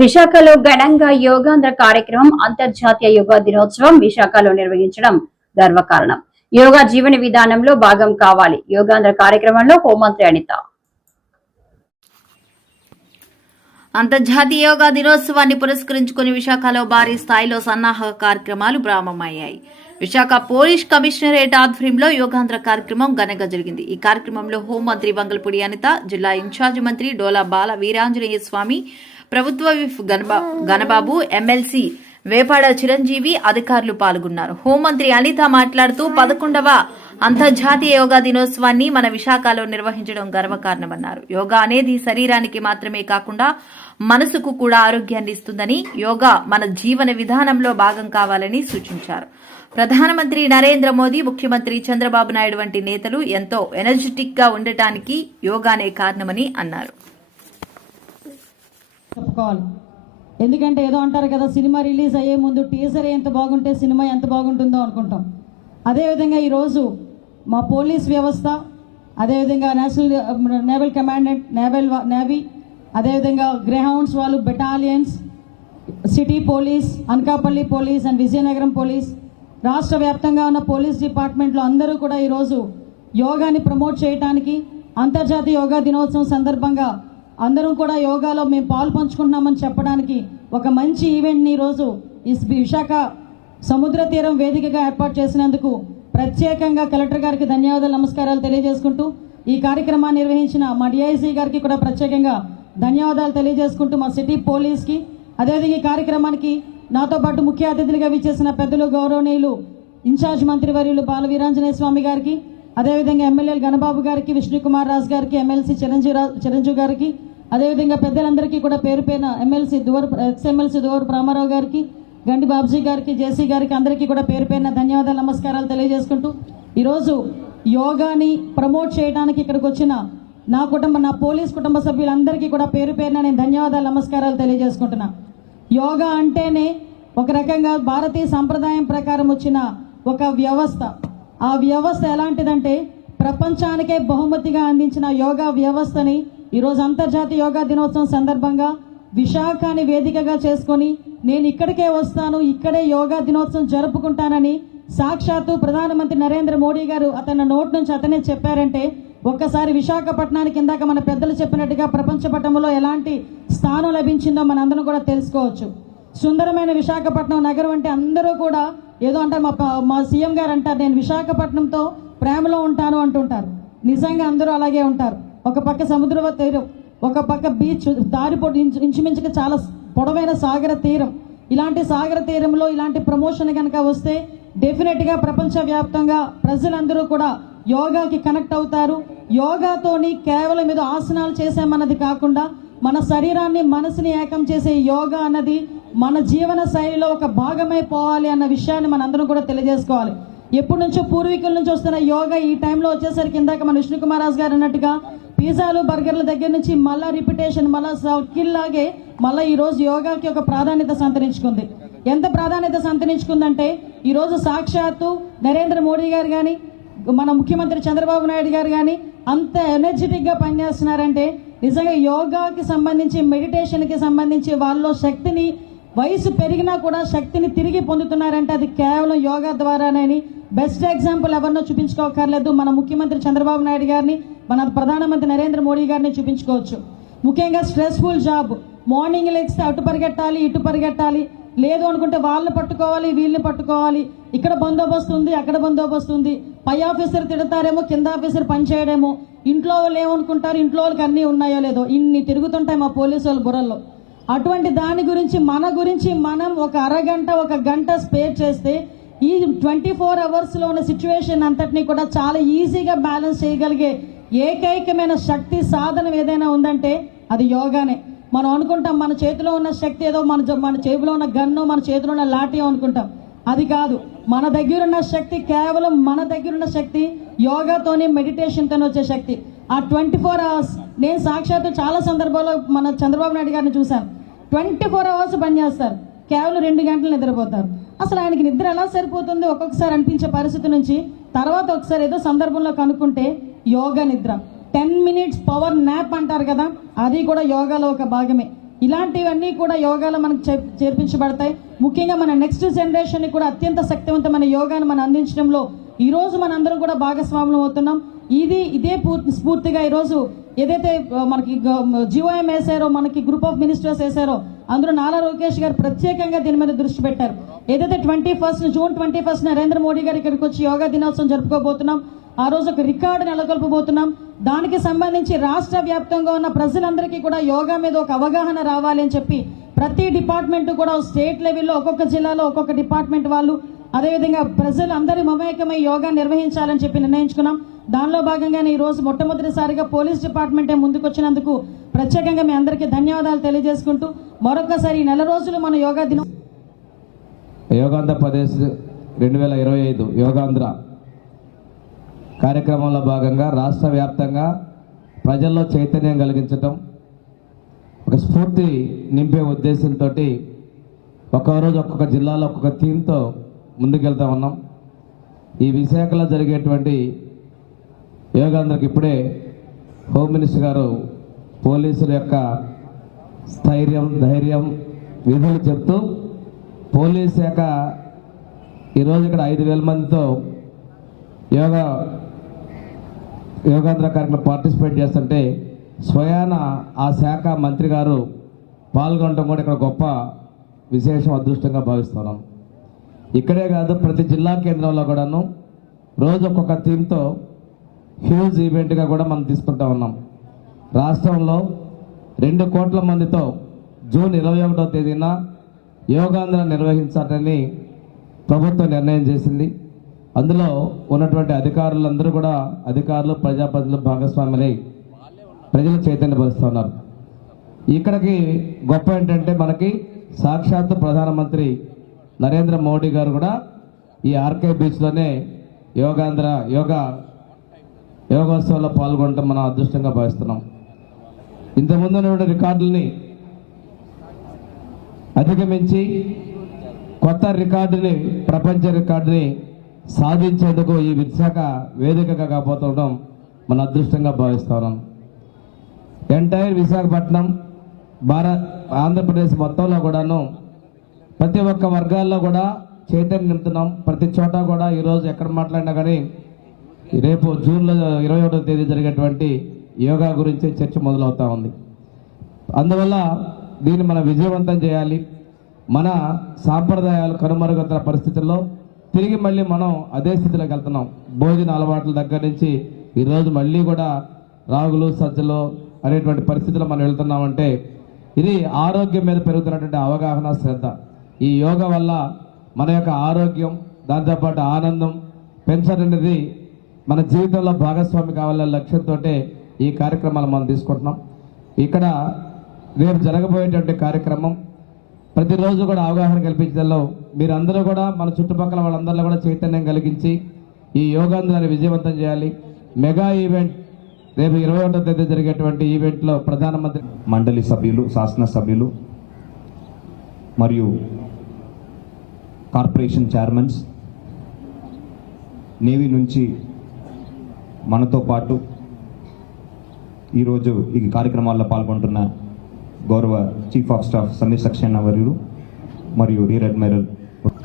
విశాఖలో ఘనంగా యోగాంధ్ర కార్యక్రమం అంతర్జాతీయ యోగా దినోత్సవం విశాఖలో నిర్వహించడం గర్వకారణం. యోగా జీవన విధానంలో భాగం కావాలి. యోగాంధ్ర కార్యక్రమంలో హోంమంత్రి అనిత. అంతర్జాతీయ యోగా దినోత్సవాన్ని పురస్కరించుకుని విశాఖలో భారీ స్థాయిలో సన్నాహక కార్యక్రమాలు ప్రారంభమయ్యాయి. విశాఖ పోలీస్ కమిషనరేట్ ఆధ్వర్యంలో యోగాంధ్ర కార్యక్రమం ఘనంగా జరిగింది. ఈ కార్యక్రమంలో హోంమంత్రి వంగలపూడి అనిత, జిల్లా ఇన్ఛార్జి మంత్రి డోలా బాల వీరాంజనేయ స్వామి, ప్రభుత్వ విప్ గణబాబు, ఎమ్మెల్సీ వేపాడ చిరంజీవి అధికారులు పాల్గొన్నారు. హోంమంత్రి అనిత మాట్లాడుతూ 11వ అంతర్జాతీయ యోగా దినోత్సవాన్ని మన విశాఖలో నిర్వహించడం గర్వకారణమన్నారు. యోగా అనేది శరీరానికి మాత్రమే కాకుండా మనసుకు కూడా ఆరోగ్యాన్ని ఇస్తుందని, యోగా మన జీవన విధానంలో భాగం కావాలని సూచించారు. ప్రధానమంత్రి నరేంద్ర మోదీ, ముఖ్యమంత్రి చంద్రబాబు నాయుడు వంటి నేతలు ఎంతో ఎనర్జెటిక్ గా ఉండటానికి యోగానే కారణమని అన్నారు. చెప్పుకోవాలి. ఎందుకంటే ఏదో అంటారు కదా, సినిమా రిలీజ్ అయ్యే ముందు టీజర్ ఎంత బాగుంటే సినిమా ఎంత బాగుంటుందో అనుకుంటాం. అదేవిధంగా ఈరోజు మా పోలీస్ వ్యవస్థ, అదేవిధంగా నేవల్ కమాండెంట్, నేవీ, అదేవిధంగా గ్రేహౌండ్స్ వాళ్ళు, battalions, city police, Anakapalli police and Vizianagaram police, రాష్ట్ర వ్యాప్తంగా ఉన్న పోలీస్ డిపార్ట్మెంట్లో అందరూ కూడా ఈరోజు యోగాని ప్రమోట్ చేయడానికి, అంతర్జాతీయ యోగా దినోత్సవం సందర్భంగా అందరం కూడా యోగాలో మేము పాలు పంచుకుంటున్నామని చెప్పడానికి ఒక మంచి ఈవెంట్ని ఈరోజు ఈ విశాఖ సముద్ర తీరం వేదికగా ఏర్పాటు చేసినందుకు ప్రత్యేకంగా కలెక్టర్ గారికి ధన్యవాదాలు, నమస్కారాలు తెలియజేసుకుంటూ, ఈ కార్యక్రమాన్ని నిర్వహించిన మా డిఐసి గారికి కూడా ప్రత్యేకంగా ధన్యవాదాలు తెలియజేసుకుంటూ, మా సిటీ పోలీస్కి, అదేవిధంగా ఈ కార్యక్రమానికి నాతో పాటు ముఖ్య అతిథులుగా విచ్చేసిన పెద్దలు గౌరవనీయులు ఇన్ఛార్జ్ మంత్రివర్యులు బాల వీరాంజనేయ స్వామి గారికి, అదేవిధంగా ఎమ్మెల్యేలు గణబాబు గారికి, విష్ణుకుమార్ రాజు గారికి, ఎమ్మెల్సీ చిరంజీవి గారికి, అదేవిధంగా పెద్దలందరికీ కూడా పేరు పేరున ఎక్స్ఎమ్మెల్సీ దువర్ రామారావు గారికి, గండి బాబ్జీ గారికి, జేసీ గారికి, అందరికీ కూడా పేరు పేరున ధన్యవాదాలు, నమస్కారాలు తెలియజేసుకుంటూ, ఈరోజు యోగాని ప్రమోట్ చేయడానికి ఇక్కడికి వచ్చిన నా పోలీస్ కుటుంబ సభ్యులందరికీ కూడా పేరు పేరున నేను ధన్యవాదాలు, నమస్కారాలు తెలియజేసుకుంటున్నా. యోగా అంటేనే ఒక రకంగా భారతీయ సంప్రదాయం ప్రకారం వచ్చిన ఒక వ్యవస్థ. ఆ వ్యవస్థ ఎలాంటిదంటే ప్రపంచానికే బహుమతిగా అందించిన యోగా వ్యవస్థని ఈరోజు అంతర్జాతీయ యోగా దినోత్సవం సందర్భంగా విశాఖని వేదికగా చేసుకొని నేను ఇక్కడికే వస్తాను, ఇక్కడే యోగా దినోత్సవం జరుపుకుంటానని సాక్షాత్తు ప్రధానమంత్రి నరేంద్ర మోడీ గారు అతని నోటి నుంచి అతనే చెప్పారంటే, ఒక్కసారి విశాఖపట్నానికి ఇందాక మన పెద్దలు చెప్పినట్టుగా ప్రపంచ పటంలో ఎలాంటి స్థానం లభించిందో మనందరం కూడా తెలుసుకోవచ్చు. సుందరమైన విశాఖపట్నం నగరం అంటే అందరూ కూడా ఏదో అంటారు, మా సీఎం గారు అంటారు, నేను విశాఖపట్నంతో ప్రేమలో ఉంటాను అంటుంటారు. నిజంగా అందరూ అలాగే ఉంటారు. ఒక పక్క సముద్ర తీరం, ఒక పక్క బీచ్, దారిపోటు ఇంచుమించుగా చాలా పొడవైన సాగర తీరం. ఇలాంటి సాగర తీరంలో ఇలాంటి ప్రమోషన్ కనుక వస్తే డెఫినెట్గా ప్రపంచవ్యాప్తంగా ప్రజలందరూ కూడా యోగాకి కనెక్ట్ అవుతారు. యోగాతోని కేవలం ఏదో ఆసనాలు చేసామన్నది కాకుండా మన శరీరాన్ని, మనసుని ఏకం చేసే యోగా అన్నది మన జీవన శైలిలో ఒక భాగమైపోవాలి అన్న విషయాన్ని మనందరం కూడా తెలియజేసుకోవాలి. ఎప్పటి నుంచో పూర్వీకుల నుంచి వస్తున్న యోగా ఈ టైంలో వచ్చేసరికి ఇందాక మన విష్ణుకుమార్ రాజు గారు అన్నట్టుగా పిజ్జాలు, బర్గర్ల దగ్గర నుంచి మళ్ళా రిపిటేషన్, మళ్ళా సర్కిల్ లాగే మళ్ళీ ఈరోజు యోగాకి ఒక ప్రాధాన్యత సంతరించుకుంది. ఎంత ప్రాధాన్యత సంతరించుకుందంటే ఈరోజు సాక్షాత్తు నరేంద్ర మోడీ గారు కానీ, మన ముఖ్యమంత్రి చంద్రబాబు నాయుడు గారు కానీ అంత ఎనర్జెటిక్గా పనిచేస్తున్నారంటే నిజంగా యోగాకి సంబంధించి, మెడిటేషన్కి సంబంధించి వాళ్ళలో శక్తిని, వయసు పెరిగినా కూడా శక్తిని తిరిగి పొందుతున్నారంటే అది కేవలం యోగా ద్వారానే. బెస్ట్ ఎగ్జాంపుల్ ఎవరినో చూపించుకోకర్లేదు, మన ముఖ్యమంత్రి చంద్రబాబు నాయుడు గారిని, మన ప్రధానమంత్రి నరేంద్ర మోడీ గారిని చూపించుకోవచ్చు. ముఖ్యంగా స్ట్రెస్ఫుల్ జాబ్, మార్నింగ్ లెగ్స్తే అటు పరిగెట్టాలి, ఇటు పరిగెట్టాలి, లేదు అనుకుంటే వాళ్ళని పట్టుకోవాలి, వీళ్ళని పట్టుకోవాలి, ఇక్కడ బందోబస్తు ఉంది, అక్కడ బందోబస్తు ఉంది, పై ఆఫీసర్ తిడతారేమో, కింద ఆఫీసర్ పనిచేయడేమో, ఇంట్లో వాళ్ళు ఏమనుకుంటారు, ఇంట్లో వాళ్ళకి అన్నీ ఉన్నాయో లేదో, ఇన్ని తిరుగుతుంటాయి మా పోలీసు వాళ్ళ బుర్రల్లో. అటువంటి దాని గురించి మనం ఒక అరగంట, ఒక గంట స్పేర్ చేస్తే ఈ 24 అవర్స్లో ఉన్న సిచ్యువేషన్ అంతటినీ కూడా చాలా ఈజీగా బ్యాలెన్స్ చేయగలిగే ఏకైకమైన శక్తి సాధనం ఏదైనా ఉందంటే అది యోగానే. మనం అనుకుంటాం మన చేతిలో ఉన్న శక్తి ఏదో మన చేతిలో ఉన్న గన్ను, మన చేతిలో ఉన్న లాఠీ అనుకుంటాం. అది కాదు, మన దగ్గరున్న శక్తి, కేవలం మన దగ్గరున్న శక్తి యోగాతోనే, మెడిటేషన్తోనే వచ్చే శక్తి. ఆ 24 అవర్స్ నేను సాక్షాత్తు చాలా సందర్భాల్లో మన చంద్రబాబు నాయుడు గారిని చూశాను. 24 అవర్స్ పనిచేస్తారు, కేవలం 2 గంటలు నిద్రపోతారు. అసలు ఆయనకి నిద్ర ఎలా సరిపోతుంది ఒక్కొక్కసారి అనిపించే పరిస్థితి నుంచి తర్వాత ఒకసారి ఏదో సందర్భంలో కనుక్కుంటే యోగా నిద్ర 10 minutes పవర్ నాప్ అంటారు కదా, అది కూడా యోగాలో ఒక భాగమే. ఇలాంటివన్నీ కూడా యోగాలో మనకు చేర్పించబడతాయి. ముఖ్యంగా మన నెక్స్ట్ జనరేషన్ని కూడా అత్యంత శక్తివంతమైన యోగాను మనం అందించడంలో ఈరోజు మనందరం కూడా భాగస్వాములు అవుతున్నాం. ఇదే స్ఫూర్తిగా ఈరోజు ఏదైతే మనకి జిఓఎం వేశారో, మనకి గ్రూప్ ఆఫ్ మినిస్టర్స్ వేశారో, అందులో నారా లోకేష్ గారు ప్రత్యేకంగా దీని మీద దృష్టి పెట్టారు. ఏదైతే జూన్ 21 నరేంద్ర మోడీ గారు ఇక్కడికి వచ్చి యోగా దినోత్సవం జరుపుకోబోతున్నాం. ఆ రోజు ఒక రికార్డు నెలకొల్పబోతున్నాం. దానికి సంబంధించి రాష్ట్ర వ్యాప్తంగా ఉన్న ప్రజలందరికీ కూడా యోగా మీద ఒక అవగాహన రావాలి అని చెప్పి ప్రతి డిపార్ట్మెంట్ కూడా స్టేట్ లెవెల్లో ఒక్కొక్క జిల్లాలో ఒక్కొక్క డిపార్ట్మెంట్ వాళ్ళు, అదేవిధంగా ప్రజలందరి మమేకమై యోగా నిర్వహించాలని చెప్పి నిర్ణయించుకున్నాం. దానిలో భాగంగానే ఈ రోజు మొట్టమొదటిసారిగా పోలీస్ డిపార్ట్మెంటే ముందుకొచ్చినందుకు ప్రత్యేకంగా మీ అందరికీ ధన్యవాదాలు తెలియజేసుకుంటూ మరొకసారి ఈ నెల రోజులు మన యోగా దినం యోగాంధ్రప్రదేశ్ 2025 యోగాంధ్ర కార్యక్రమంలో భాగంగా రాష్ట్ర వ్యాప్తంగా ప్రజల్లో చైతన్యం కలిగించటం, ఒక స్ఫూర్తి నింపే ఉద్దేశంతో ఒక్కొక్క రోజు ఒక్కొక్క జిల్లాలో ఒక్కొక్క థీమ్తో ముందుకెళ్తా ఉన్నాం. ఈ విశాఖలో జరిగేటువంటి యోగాంధ్రకి ఇప్పుడే హోమ్ మినిస్టర్ గారు పోలీసుల యొక్క స్థైర్యం, ధైర్యం, విధులు చెప్తూ పోలీస్ శాఖ ఈరోజు ఇక్కడ 5,000 మందితో యోగాంధ్ర కార్యక్రమం పార్టిసిపేట్ చేస్తుంటే స్వయాన ఆ శాఖ మంత్రి గారు పాల్గొనడం కూడా ఇక్కడ గొప్ప విశేషం, అదృష్టంగా భావిస్తున్నాం. ఇక్కడే కాదు, ప్రతి జిల్లా కేంద్రంలో కూడాను రోజు ఒక్కొక్క థీమ్తో హ్యూజ్ ఈవెంట్గా కూడా మనం తీసుకుంటా ఉన్నాం. రాష్ట్రంలో 2 కోట్ల మందితో జూన్ 21వ తేదీన యోగాంధ్ర నిర్వహించాలని ప్రభుత్వం నిర్ణయం చేసింది. అందులో ఉన్నటువంటి అధికారులందరూ కూడా అధికారులు, ప్రజాప్రతినిధులు భాగస్వాములై ప్రజలు చైతన్యపరుస్తున్నారు. ఇక్కడికి గొప్ప ఏంటంటే మనకి సాక్షాత్తు ప్రధానమంత్రి నరేంద్ర మోడీ గారు కూడా ఈ ఆర్కే బీచ్లోనే యోగోత్సవంలో పాల్గొనడం మనం అదృష్టంగా భావిస్తున్నాం. ఇంతకుముందు ఉన్న రికార్డుల్ని అధిగమించి కొత్త రికార్డుని, ప్రపంచ రికార్డుని సాధించేందుకు ఈ విశాఖ వేదికగా కాబోతుండడం మన అదృష్టంగా భావిస్తున్నాం. ఎంటైర్ విశాఖపట్నం, ఆంధ్రప్రదేశ్ మొత్తంలో కూడాను ప్రతి ఒక్క వర్గాల్లో కూడా చైతన్యం నింపుతున్నాం. ప్రతి చోట కూడా ఈరోజు ఎక్కడ మాట్లాడినా కానీ రేపు జూన్లో 21వ తేదీ జరిగేటువంటి యోగా గురించి చర్చ మొదలవుతా ఉంది. అందువల్ల దీన్ని మనం విజయవంతం చేయాలి. మన సాంప్రదాయాలు కనుమరుగుతున్న పరిస్థితుల్లో తిరిగి మళ్ళీ మనం అదే స్థితిలోకి వెళ్తున్నాం. భోజన అలవాట్ల దగ్గర నుంచి ఈరోజు మళ్ళీ కూడా రాగులు, సజ్జలు అనేటువంటి పరిస్థితుల్లో మనం వెళ్తున్నామంటే ఇది ఆరోగ్యం మీద పెరుగుతున్నటువంటి అవగాహన, శ్రద్ధ. ఈ యోగా వల్ల మన యొక్క ఆరోగ్యం, దాంతోపాటు ఆనందం పెంచడం అనేది మన జీవితంలో భాగస్వామి కావాలనే లక్ష్యంతో ఈ కార్యక్రమాలు మనం తీసుకుంటున్నాం. ఇక్కడ రేపు జరగబోయేటువంటి కార్యక్రమం ప్రతిరోజు కూడా అవగాహన కల్పించడంలో మీరందరూ కూడా మన చుట్టుపక్కల వాళ్ళందరిలో కూడా చైతన్యం కలిగించి ఈ యోగాంధ్రాన్ని విజయవంతం చేయాలి. మెగా ఈవెంట్ రేపు 21వ తేదీ జరిగేటువంటి ఈవెంట్లో ప్రధానమంత్రి, మండలి సభ్యులు, శాసనసభ్యులు మరియు కార్పొరేషన్ చైర్మన్స్, నేవీ నుంచి మనతో పాటు ఈరోజు ఈ కార్యక్రమాల్లో పాల్గొంటున్న గౌరవ chief of staff Sameer Saxena వర్యులు మరియు రియర్ అడ్మిరల్,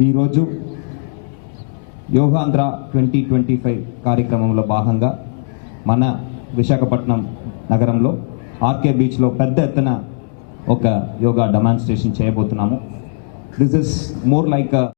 ఈరోజు యోగాంధ్ర 2025 కార్యక్రమంలో భాగంగా మన విశాఖపట్నం నగరంలో ఆర్కే బీచ్లో పెద్ద ఎత్తున ఒక యోగా డెమాన్స్ట్రేషన్ చేయబోతున్నాము. This is more like